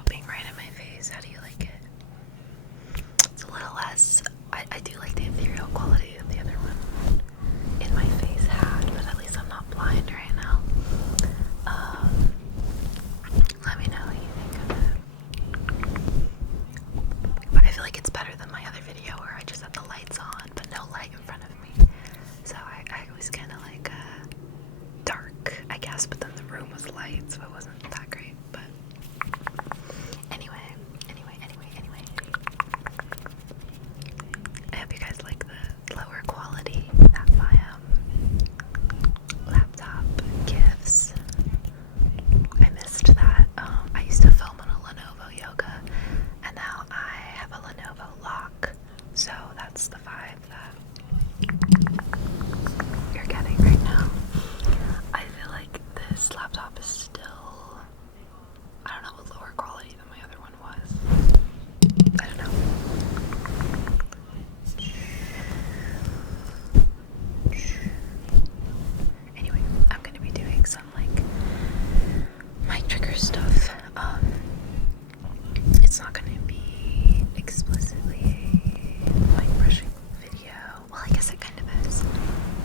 without being right in my face. How do you like it? It's a little less, I do like the ethereal quality of the other one in my face had, but at least I'm not blind right now. Let me know what you think of it. But I feel like it's better than my other video where I just had the lights on, but no light in front of me. So I was kind of like dark, I guess, but then the room was light, so it wasn't that great. But anyway. I hope you guys like the lower quality that my laptop gives. I missed that. I used to film on a Lenovo Yoga, and now I have a Lenovo Lock, so that's the vibe that you're getting right now. I feel like this laptop is still, I don't know, lower quality than my other one was. I don't know. Anyway, I'm gonna be doing some like mic trigger stuff. It's not gonna be explicitly a mic brushing video. Well, I guess it kind of is.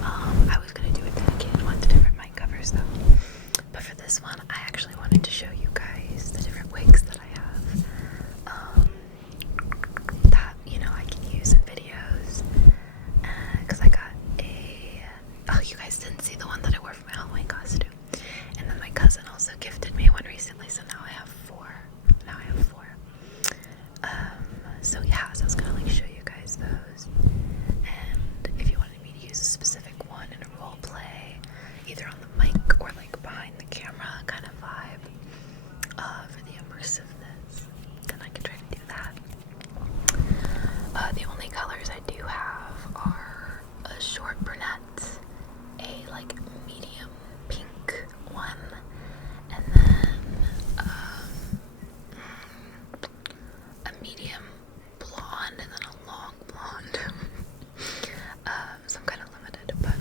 I was gonna do a dedicated one to different mic covers though. But for this one, I actually wanted to show you guys the different wigs that I have. That, you know, I can use in videos. Because I got oh, you guys didn't see the one that I wore for my Halloween costume. And then my cousin also gifted me one recently, so now I have four. So yeah, so I was gonna like show you guys those. And if you wanted me to use a specific one in a role play, either on the mic or like behind the camera kind of vibe, for the immersiveness, then I can try to do that. The only colors I do have are a short brunette, a like medium pink one, and then a medium blonde, and then a long blonde. So I'm kind of limited, but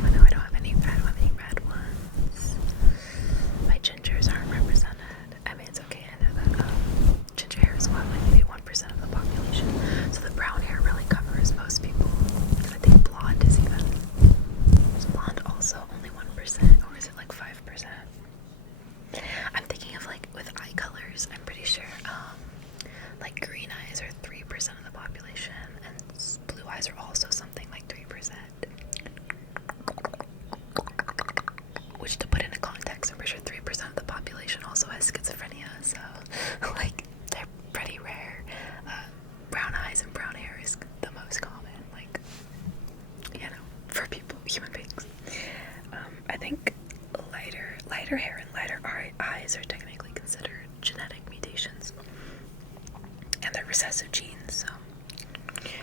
oh no, I don't have any red ones. My gingers aren't represented. I mean, it's okay, I know that ginger hair is what, like maybe 1% of the population. So the brown hair really covers most people. I think blonde is even. Is blonde also only 1%, or is it like 5%? I'm thinking of like with eye colors, I'm pretty sure like green eyes are 3% of the population, and blue eyes are also something like 3%. Which, to put into context, I'm pretty sure 3% of the population also has schizophrenia, so like they're pretty rare. Brown eyes and brown hair is the most common, like, you know, for people, human beings. I think lighter hair and lighter eyes are technically considered genetic mutations, and they're recessive genes. So,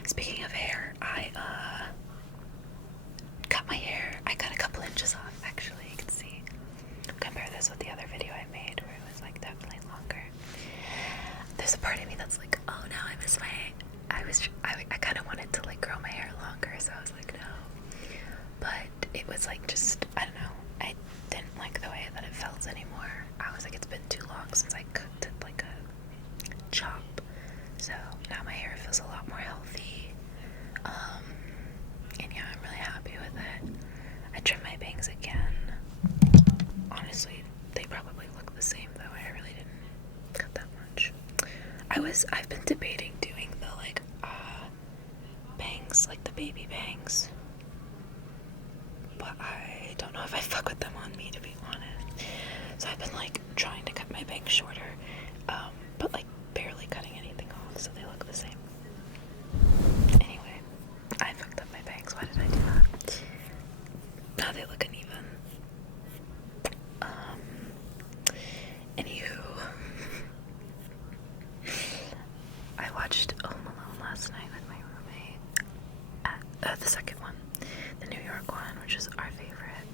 speaking of hair, I cut my hair. I cut a couple inches off, actually. You can see. Compare this with the other video I made, where it was like definitely longer. There's a part of me that's like, oh no, I miss my. I kind of wanted to like grow my hair longer, so I was like, no. But it was like just, I don't know. I didn't like the way that it felt anymore. I was like, it's been too long since I cooked it like a chop. So now my hair feels a lot more healthy. And yeah, I'm really happy with it. I trimmed my bangs again. Honestly, they probably look the same though. I really didn't cut that much. I've been debating doing the like bangs, like the baby bangs. But I don't know if I fuck with them on me, to be honest. So I've been like trying to cut my bangs shorter, but like barely cutting anything off, so they look the same. Anyway, I fucked up my bangs. Why did I do that? Now they look uneven. Anywho, I watched Home Alone last night with my roommate. The second one, the New York one, which is our favorite.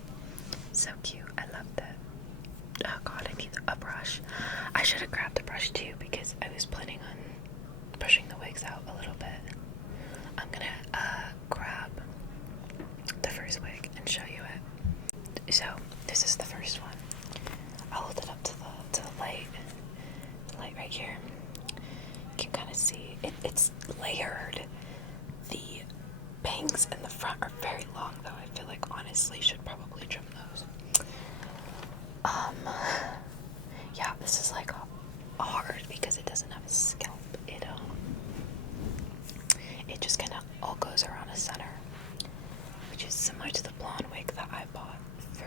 So cute. I loved it. Oh god, I need a brush. I should have grabbed a brush too, because I was planning on brushing the wigs out a little bit. I'm gonna grab the first wig and show you it. So this is the first one. honestly should probably trim those. Yeah, this is like hard because it doesn't have a scalp. It just kind of all goes around the center, which is similar to the blonde wig that I bought for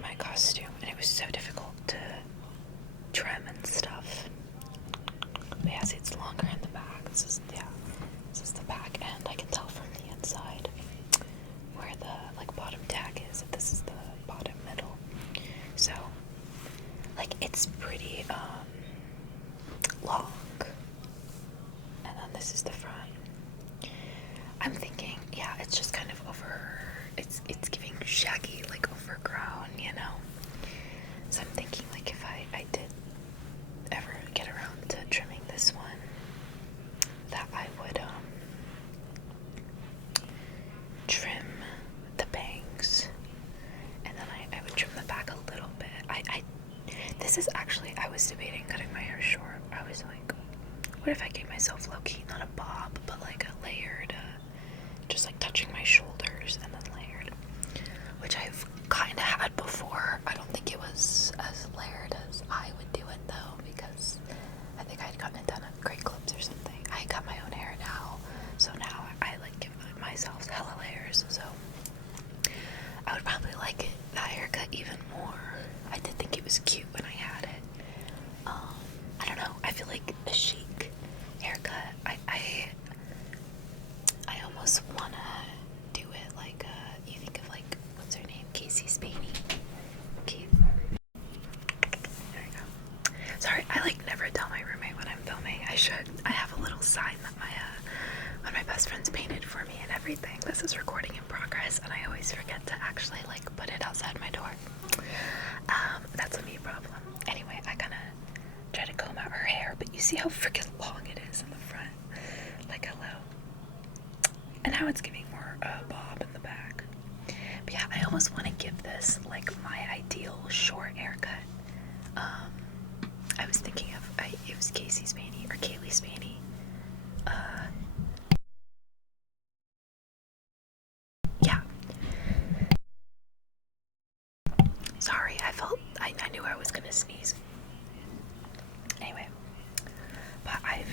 my costume, and it was so difficult to trim and stuff. But yeah, see, it's longer in the back. This is the back end. I can tell from the inside where the like bottom tag is. If this is the bottom middle, so like it's pretty long, and then this is the front. I'm thinking, yeah, it's just kind of over. It's giving shaggy, like overgrown, you know. So I'm thinking, like, if I did ever get around to trimming this one, that I would trim the bangs, and then I would trim the back a little bit. This is actually, I was debating cutting my hair short. I was like, what if I gave myself low-key, not a bob, but like a layered, just like touching my shoulders and then layered, which I've kind of had before. I don't think it was as layered as I would do it though, because I think I had gotten it done at Great Clips or something. I got my own hair now, so now I like give myself hella layers, so I would probably like it, that haircut, even more. I did think it was cute when I had it. I don't know, I feel like a chic haircut. I almost wanna do it like you think of like, what's her name? Casey Spaney. There you go. Sorry, I like never tell my roommate when I'm filming. I should. I have a little sign that one of my best friends painted for me and everything. This is recording in progress, and I always forget to actually like put it outside my door. That's a me problem. Anyway, I kinda try to comb out her hair, but you see how freaking long it is in the front. Like, hello. And now it's giving more bob in the back. But yeah, I almost want to give this like my ideal short haircut. I was thinking of it was Casey Spaney or Kaylee Spaney. Yeah. Sorry, I knew I was gonna sneeze. Anyway, but I've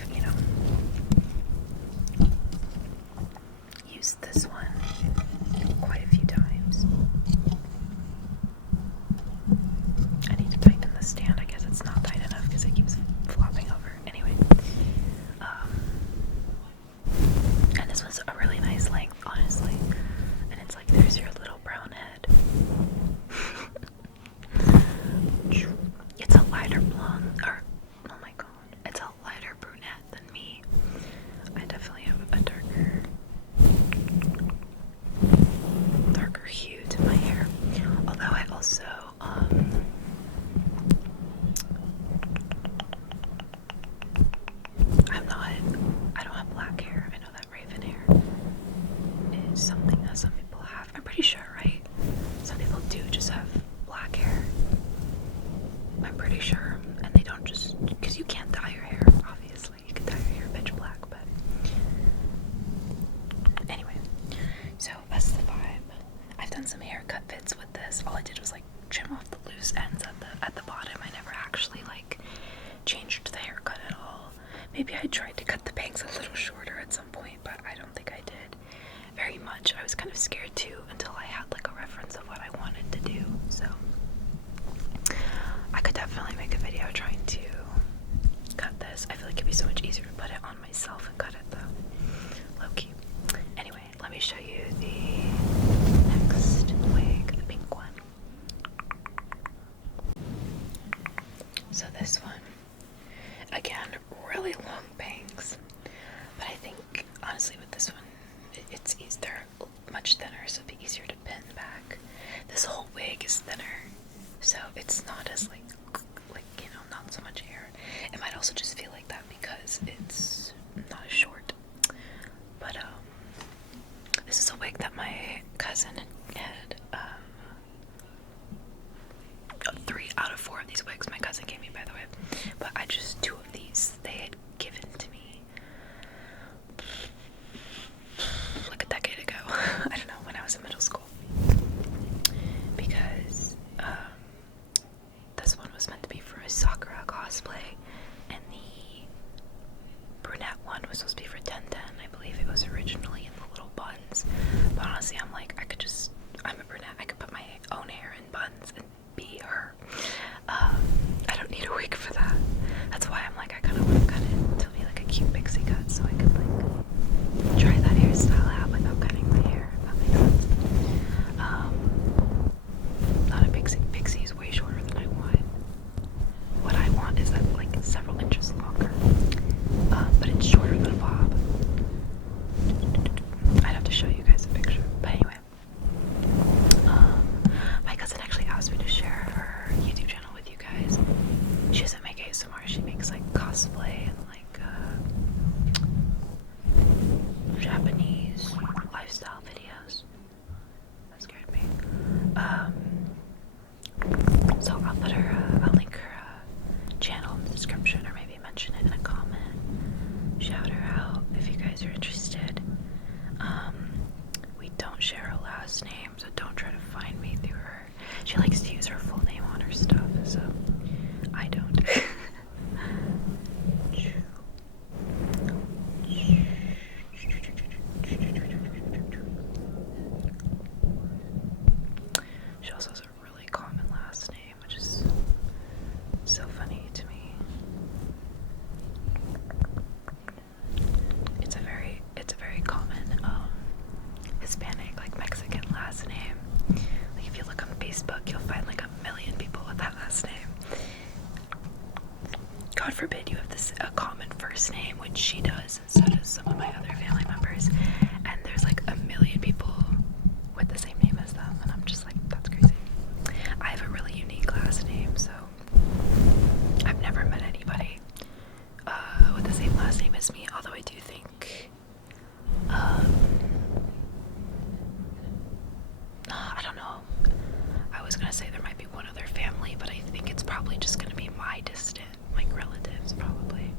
used this one quite a few times. I need to tighten the stand. I guess it's not tight enough because it keeps flopping over. Anyway, and this one's a really nice length, honestly. And it's like, there's your little brown head. It's a lighter blonde, or oh my god, it's a lighter brunette than me. I definitely have a darker hue to my hair. Although I also I don't have black hair. I know that raven hair is something that some people have. I'm pretty sure, right? Some people do just have black hair. I'm pretty sure. And they don't just, because you can't dye your hair, obviously. You can dye your hair pitch black, but anyway. So that's the vibe. I've done some haircut fits with this. All I did was like trim off the loose ends at the bottom. I never actually like changed the haircut at all. Maybe I tried to cut the bangs a little shorter at some point, but I don't think I did very much. I was kind of scared too until I had like a reference of what I wanted to do. So I could definitely make a video trying to cut this. I feel like it'd be so much easier to put it on myself and cut it though. Low key. Anyway, let me show you the next wig, the pink one. So this one, again, really long bangs, but I think honestly with this one, they're much thinner, so it'd be easier to pin back. This whole wig is thinner, so it's not as like not so much hair. It might also just feel like that because it's not as short. But this is a wig that my cousin had. 3 out of 4 of these wigs my cousin gave me, by the way. But I just 2 of these they had given to me like a decade ago. I don't share her last name, so don't try to find me through her. She likes to use her full name on her stuff, so I don't. She also has a really common last name, which is so funny to me. It's a very common Hispanic, like Mexican last name. Like if you look on Facebook, you'll find like a million people with that last name. God forbid you have a common first name, which she does, and so does some of my other family members. And there's like a million people with the same name as them, and I'm just like, that's crazy. I have a really unique last name, so I've never met anybody with the same last name as me, although I do think I don't know. I was gonna say there might be one other family, but I think it's probably just gonna be my distant, like, relatives, probably.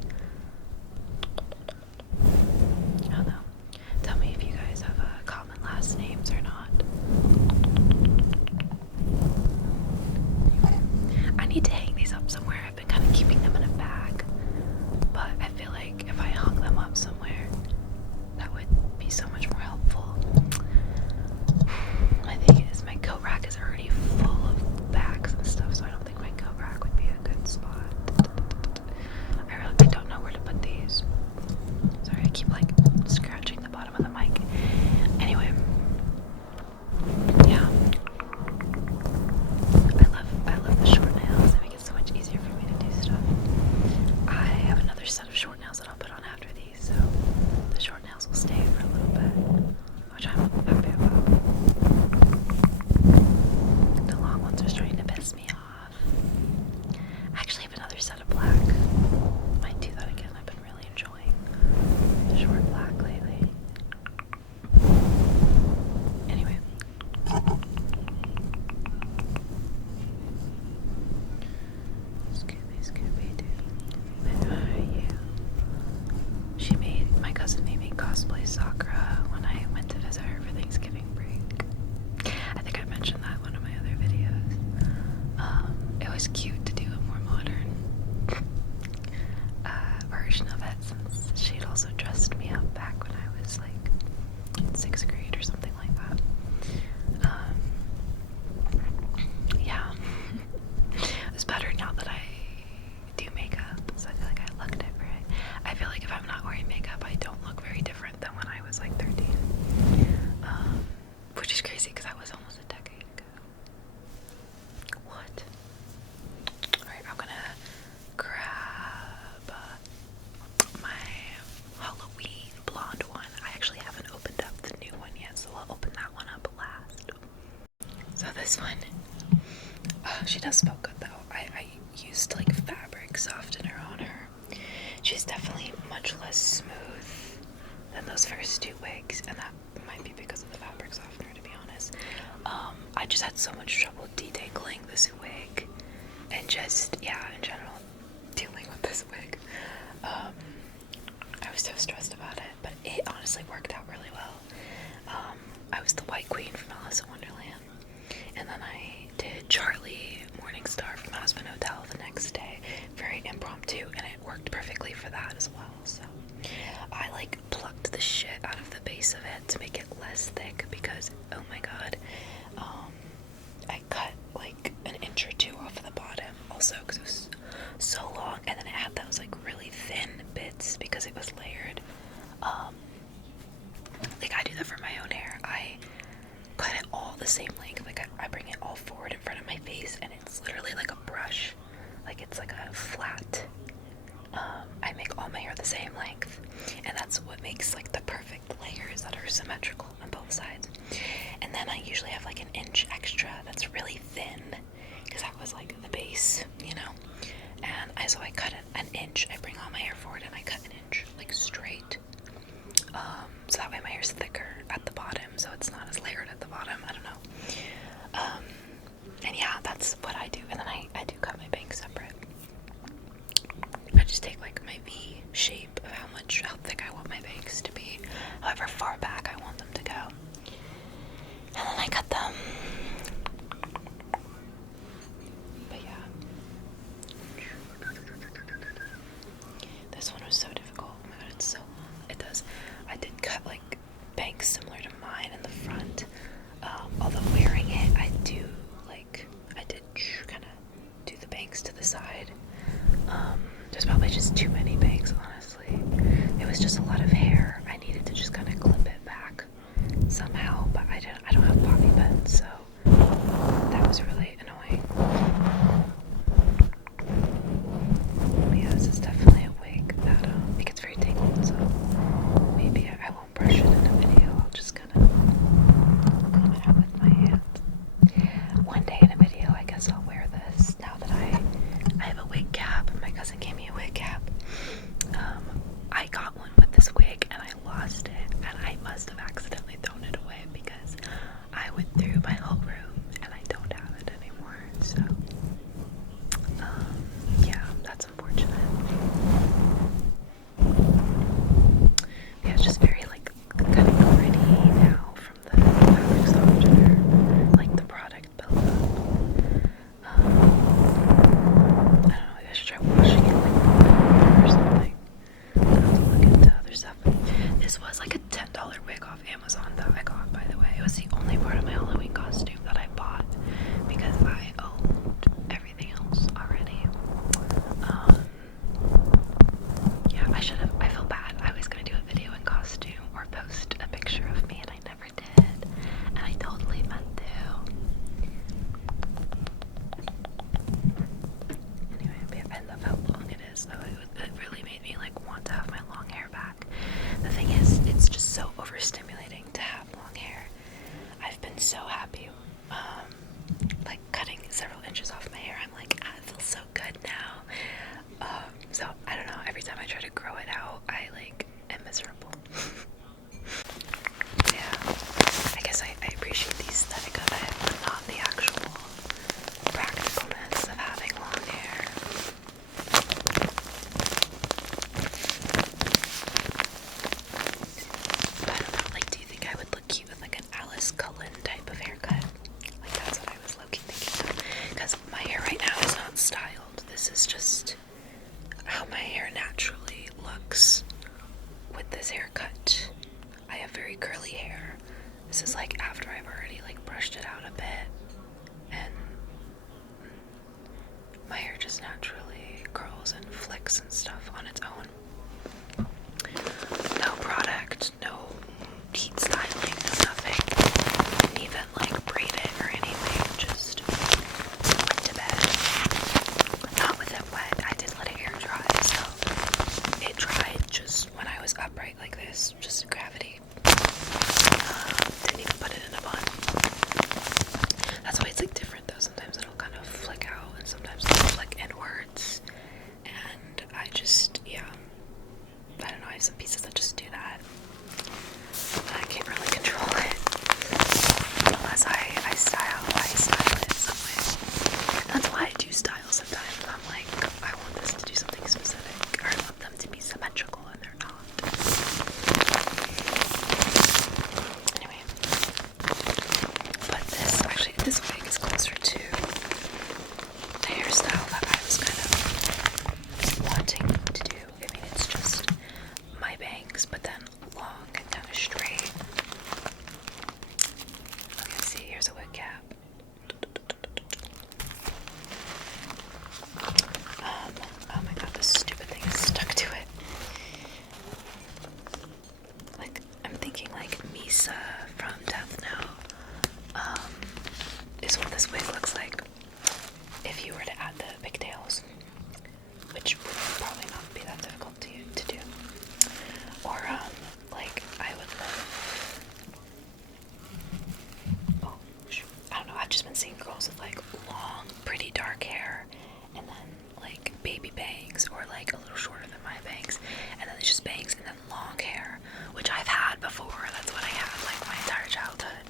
I don't know. Tell me if you guys have common last names or not. Anyway, I need to hang these up somewhere. I've been kind of keeping them in a bag, but I feel like if I hung them up somewhere, that would be so much more helpful. My thing is, my coat rack is already full of bags and stuff, so I don't think my coat rack would be a good spot. I don't know where to put these. Sorry, I keep like scratching the bottom of the mic. Anyway, yeah. I love the short nails. They make it so much easier for me to do stuff. I have another set of short nails that I'll put on after these, so the short nails will stay for a little bit, which I'm happy about. The long ones are starting to piss me off. I actually have another set of black. Might do that again. I've been really enjoying the short black lately. Anyway. Scooby-Doo. Where are you? My cousin made me cosplay Sakura when I went to visit her for Thanksgiving break. I think I mentioned that in one of my other videos. It was cute to do a more modern version of it, since she'd also dressed me up back when I was like in 6th grade or something like that. Yeah. It's better now that I do makeup, so I feel like I look different. I feel like if I'm not wearing makeup, I don't look very different than when I was like 13. Which is crazy because that was almost a decade ago. What? Alright, I'm gonna grab my Halloween blonde one. I actually haven't opened up the new one yet, so I'll open that one up last. So this one, she does smell good though. I used like fabric softener on her. She's definitely much less smooth than those first two wigs, and that might be because of the fabric softener, to be honest. I just had so much trouble detangling this wig, and just, yeah, in general, dealing with this wig. I was so stressed about it, but it honestly worked out really well. I was the White Queen from Alice in Wonderland, and then I did Charlie Morningstar from Aspen Hotel the next day, very impromptu, and it worked perfectly for that as well. So I like plucked the shit out of the base of it to make it less thick, because oh my god, I cut like an inch or two off the bottom also because it was so long, and then it had those like really thin bits because it was layered. Like I do that for my own hair. I cut it all the same length. Like I bring it all forward in front of my face, and it's literally like a brush. Like it's like a flat. I make all my hair the same length, and that's what makes like the perfect layers that are symmetrical on both sides. And then I usually have like an inch extra that's really thin, because that was like the base, you know. And so I cut an inch. I bring all my hair forward and I cut an inch like straight. So that way my hair's thicker at the bottom, so it's not as layered at the bottom. I don't know. And yeah, that's what I do. And then I do cut my bangs separate. I just take like my V shape of how thick I want my bangs to be, however far back I want them to go. looks similar to mine in the front. Although wearing it, I did kind of do the bangs to the side. There's probably just too many bangs, honestly. It was just a lot of hair. I needed to just kind of clip it back somehow, but I don't have bobby pins, so that was really annoying. But yeah, this is definitely a wig that it gets very tangled, so maybe I won't brush it in a video. I'll just kind of comb it out with my hand. One day in a video, I guess I'll wear this. Now that I have a wig cap, my cousin gave me a wig cap. I got one with this wig and I lost it, and I must have accidentally thrown it away because I went through my whole room and I don't have it anymore. So, yeah, that's unfortunate. Yeah, it's just very like kind of gritty now from the fabric softener, like the product buildup. I don't know, maybe I should try washing it like or something. I'll have to look into other stuff. This was like a $10 wig off Amazon that I got, by the way. It was the only part of my Halloween costume that I bought because I owned everything else already. Yeah, I feel bad. I was gonna do a video in costume or post a picture of me and I never did. And I totally meant to. Anyway, I love how long it is though. It really made me like want to have my long hair back. The thing is, it's just so overstimulating to have long hair. I've been so happy, like cutting several inches off my hair. I'm like, I feel so good now. So I don't know, every time I try to grow it out, I like am miserable. Yeah, I guess I appreciate the aesthetic of it, but not the actual practicalness of having long hair. But I don't know, like, do you think I would look cute with like an Alice Cullen type of haircut? Like, that's what I was low-key thinking of. Because my hair right now is not styled. This is just how my hair naturally looks with this haircut. I have very curly hair. This is like after I've already like brushed it out a bit, and my hair just naturally curls and flicks and stuff on its own. No product, no heat styling, no nothing. Didn't even like braid it or anything, just went to bed. Not with it wet, I did let it air dry, so it dried just when I was upright like this, just gravity. Didn't even put it in a bun. That's why it's like different though. Sometimes it'll kind of flick out and sometimes it'll flick inwards. And I just, yeah, I don't know, I have some pieces that just do that. And I can't really control it. Unless I style it some way. That's why I do style sometimes. I'm like, I want this to do something specific, or I want them to be symmetrical and they're not. Anyway, but this wig is closer to the hairstyle that I was kind of wanting to do. I mean, it's just my bangs, but then long and kind of straight. Okay, see, here's a wig cap. Oh my god, this stupid thing is stuck to it. Like, I'm thinking like Misa from Death Note, is what this wig looks like if you were to add the pigtails, which would probably not be that difficult to do. Or, like, I would love, oh, shoot, I don't know, I've just been seeing girls with like long, pretty dark hair, and then like baby bangs, or like a little shorter than my bangs, and then it's just bangs and then long hair, which I've had before. That's what I had like my entire childhood,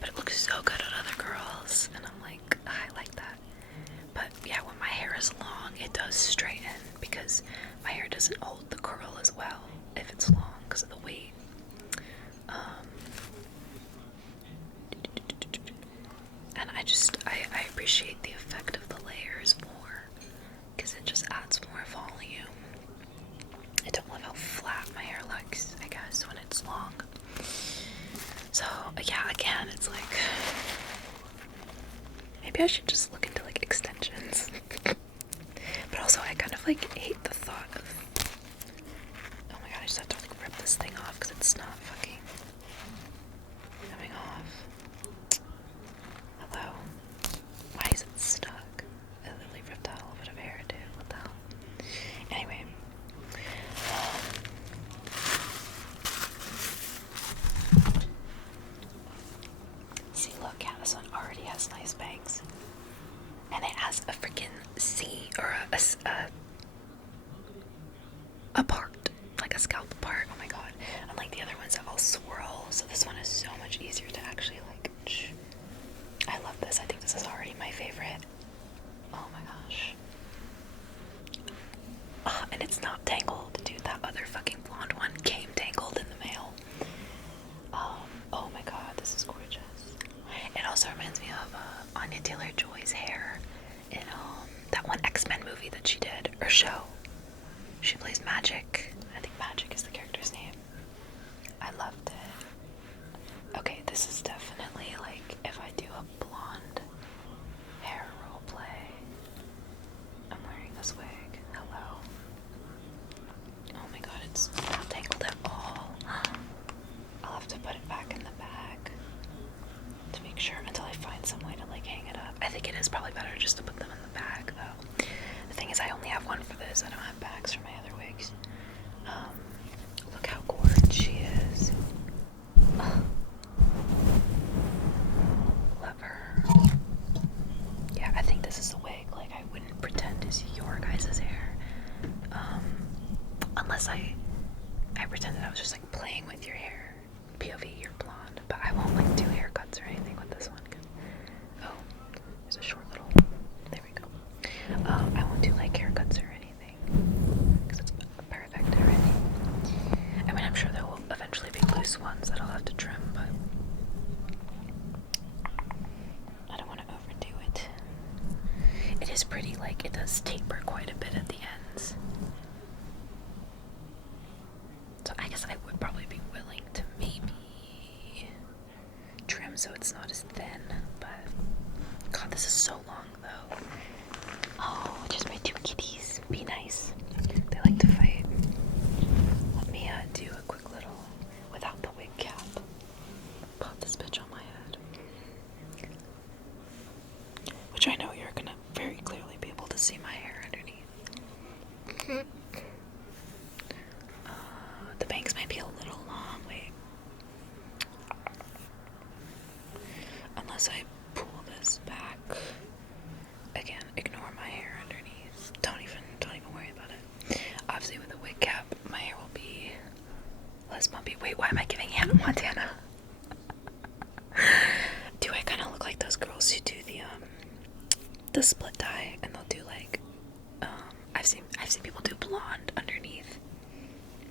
but it looks so good on other girls, and I'm like, I like that. But yeah, when my hair is long, it does straighten because my hair doesn't hold the curl as well if it's long because of the weight. And I appreciate the effect of the layers more because it just adds more volume. I don't love how flat my hair looks, I guess, when it's long. So yeah, again, it's like maybe I should just look into like extensions. But also I kind of like hate the thought of, oh my god, I just have to like rip this thing off because it's not fucking coming off. Hello? Why is it stuck? I literally ripped out a little bit of hair too. What the hell? Anyway. See, look, yeah, this one already has nice bangs. And it has a freaking C or a part, like a scalp part. Oh my god. Unlike the other ones that all swirl, so this one is so much easier to actually like. I love this. I think this is already my favorite. Oh my gosh. And it's not tangled, dude. That other fucking blonde one came tangled in the mail. Oh my god, this is gorgeous. It also reminds me of Anya Taylor-Joy's hair in that one X-Men movie that she did, or show. She plays Magic. I think Magic is the character's name. I loved it. Okay, this is definitely like if I do a blonde hair role play. I'm wearing this wig. Hello. Oh my god, it's not tangled at all. I'll have to put it back in the bag to make sure until I find some way to like hang it up. I think it is probably better just to put them in the bag though. The thing is I only have one for this. I don't have bags for my other wigs. Look how gorgeous she is. Love her. Yeah, I think this is a wig. Like I wouldn't pretend is your guys' hair. Unless I pretended I was just like playing with your hair. POV, you're blonde. But I won't like do haircuts or anything with this one. Oh, there's a short little. There we go. I won't do like haircuts or anything because it's perfect already. I mean, I'm sure there will eventually be loose ones that I'll have to trim, but I don't want to overdo it. It is pretty, like it does taper quite a bit at the ends. So I guess I would probably be willing to maybe trim so it's not as thin, but god, this is so long though. Oh, just my two kitties. Be nice. They like to fight. Let me do a quick little, without the wig cap, pop this bitch on my head. Which I know you're gonna very clearly be able to see my hair underneath. The bangs might be a little long. Wait. Unless I pull this back. Again, ignore my hair underneath. Don't even worry about it. Obviously with a wig cap, my hair will be less bumpy. Wait, why am I giving Hannah Montana? Do I kind of look like those girls who do the split dye and they'll do like I've seen people do blonde underneath,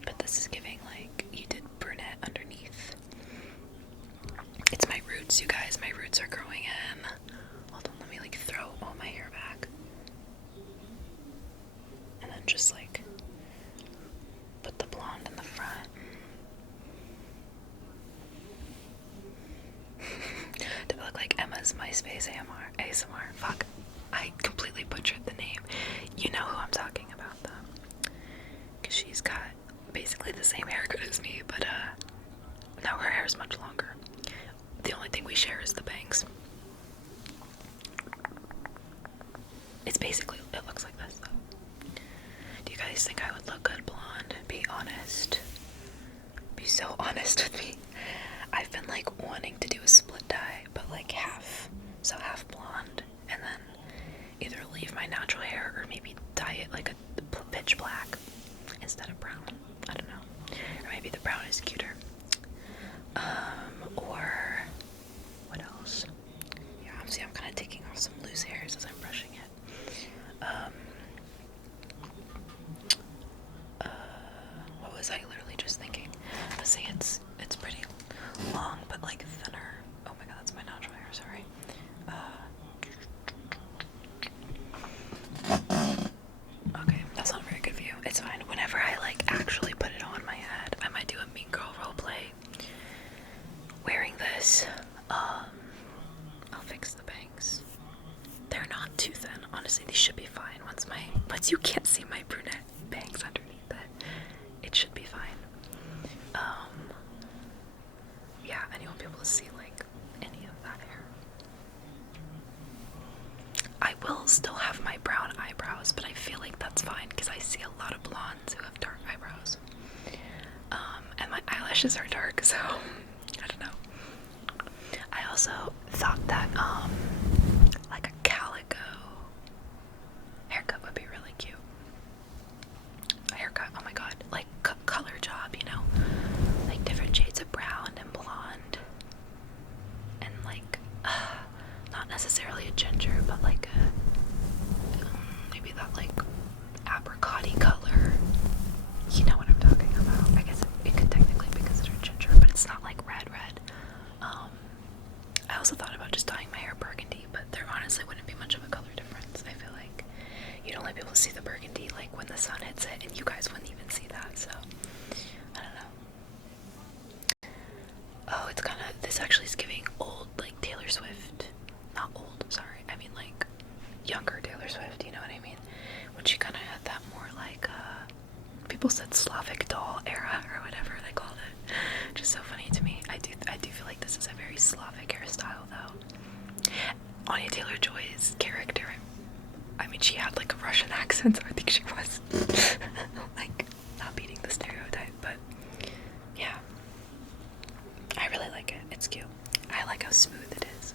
but this is giving like you did brunette underneath. It's my roots, you guys. My roots are growing in. Hold on, let me like throw all my hair back and then just like put the blonde in the front. Do I look like Emma's MySpace ASMR? Fuck. I completely butchered the name. You know who I'm talking about though. Because she's got basically the same haircut as me, but now her hair is much longer. The only thing we share is the bangs. It's basically, it looks like this though. Do you guys think I would look good blonde? Be honest. Be so honest with me. I've been like wanting to do a split dye, but like half. So half blonde, and then either leave my natural hair or maybe dye it like a pitch black instead of brown. I don't know. Or maybe the brown is cuter. Or what else? Yeah, see, I'm kind of taking off some loose hairs as I'm brushing it. What was I literally just thinking? Let's see, it's pretty long, but like thinner. Oh my god, that's my natural hair, sorry. Okay, that's not a very good view. It's fine. Whenever I like actually put it on my head, I might do a mean girl roleplay this. I'll fix the bangs. They're not too thin. Honestly, these should be fine. Once you can't see my brunette bangs underneath it should be fine. Yeah, and you won't be able to see like any of that hair. I will still have my brown eyebrows, but I feel like that's fine because I see a lot of blondes who have dark eyebrows. And my eyelashes are dark, so I don't know. I also thought that like a calico haircut would be really cute. A haircut, oh my god, like color job, you know, like different shades of brown and blonde, and like not necessarily a ginger, but like a maybe that like apricot-y color. You know what I'm talking about. I guess it could technically be considered ginger, but it's not like red. I also thought about just dyeing my hair burgundy, but there honestly wouldn't be much of a color difference. I feel like you'd only be able to see the burgundy like when the sun hits it, and you guys wouldn't even see that, so I don't know. Oh, it's kinda, this actually is giving old, like Taylor Swift. Not old, sorry, I mean like younger Taylor Swift, you know what I mean? When she kinda had that more like, people said Slavic doll era or whatever they called it. Just so funny to me. I do feel like this is a very Slavic hairstyle though. Anya Taylor-Joy's character, I mean, she had like a Russian accent, so I think she was like not beating the stereotype, but yeah. I really like it. It's cute. I like how smooth it is.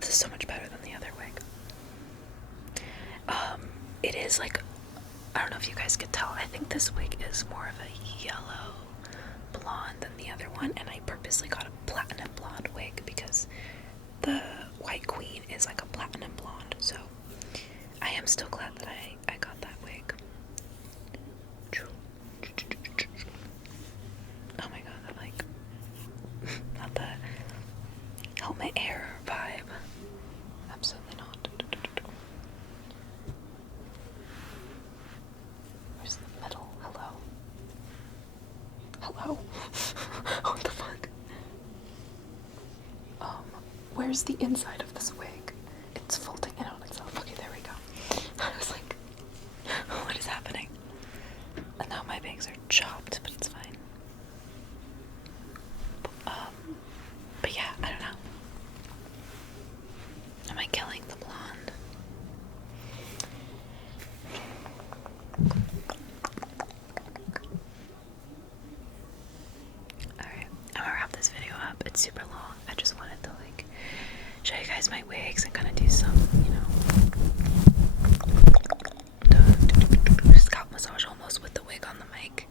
This is so much better than the other wig. It is like, I don't know if you guys could tell, I think this wig is more of a yellow blonde than the other one, and I purposely got a platinum blonde wig because the White Queen is like a platinum blonde, so I am still glad that I got that wig. Oh my god, that like, not the helmet air vibe. Absolutely not. Where's the middle? Hello? Hello? What the fuck? Where's the inside of this wig? It's folding in on itself. Okay, there we go. I was like, what is happening? And now my bangs are chopped, but it's fine. But yeah, I don't know. Am I killing the blonde? Alright, I'm gonna wrap this video up. It's super long. I just wanted to like show you guys my wigs and kind of do some, you know, scalp massage almost with the wig on the mic.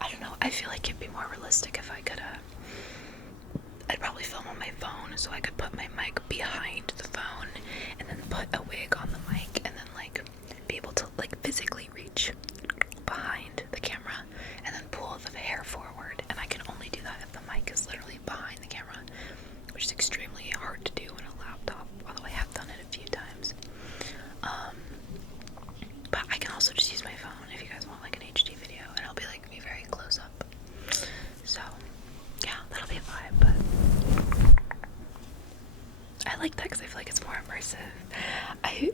I don't know, I feel like it'd be more realistic if I could, I'd probably film on my phone so I could put my mic behind the phone and then put a wig on the mic and then like be able to like physically reach behind the camera and then pull the hair forward, and I can only do that if the mic is literally behind the camera, which is extremely hard to do on a laptop, although I have done it a few times. But I can also just use my phone if you guys want like an HD video, and it'll be like me very close up. So yeah, that'll be a vibe, but I like that because I feel like it's more immersive. I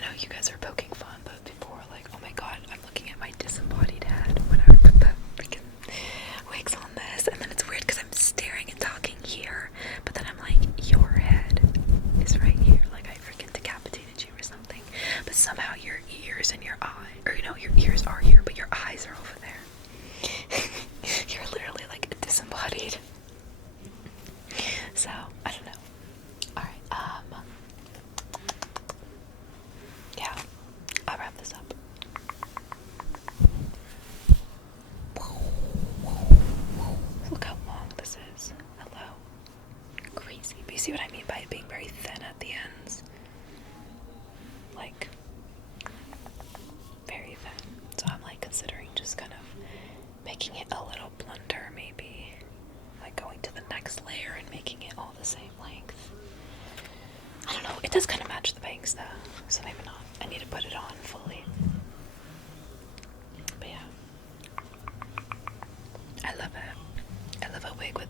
know you guys are poking fun, but people were like, oh my god, I'm looking at my disembodied head when I put the freaking wigs on this, and then it's weird because I'm staring and talking here, but then I'm like, your head is right here, like I freaking decapitated you or something, but somehow your ears and your eye, or you know, your ears are here, but your eyes are over there. You're literally like disembodied. So, I don't know. Alright, yeah, I'll wrap this up. Look how long this is. Hello. Crazy. But you see what I mean by it being very thin at the ends? Like, very thin. So I'm like considering just kind of making it a little blunter, maybe. Like going to the next layer and making it all the same length. I don't know. It does kind of match the bangs though, so maybe not. I need to put it on fully. But yeah. I love it. I love a wig with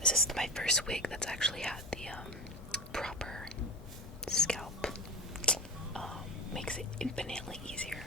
This is my first wig that's actually had the proper scalp. Makes it infinitely easier.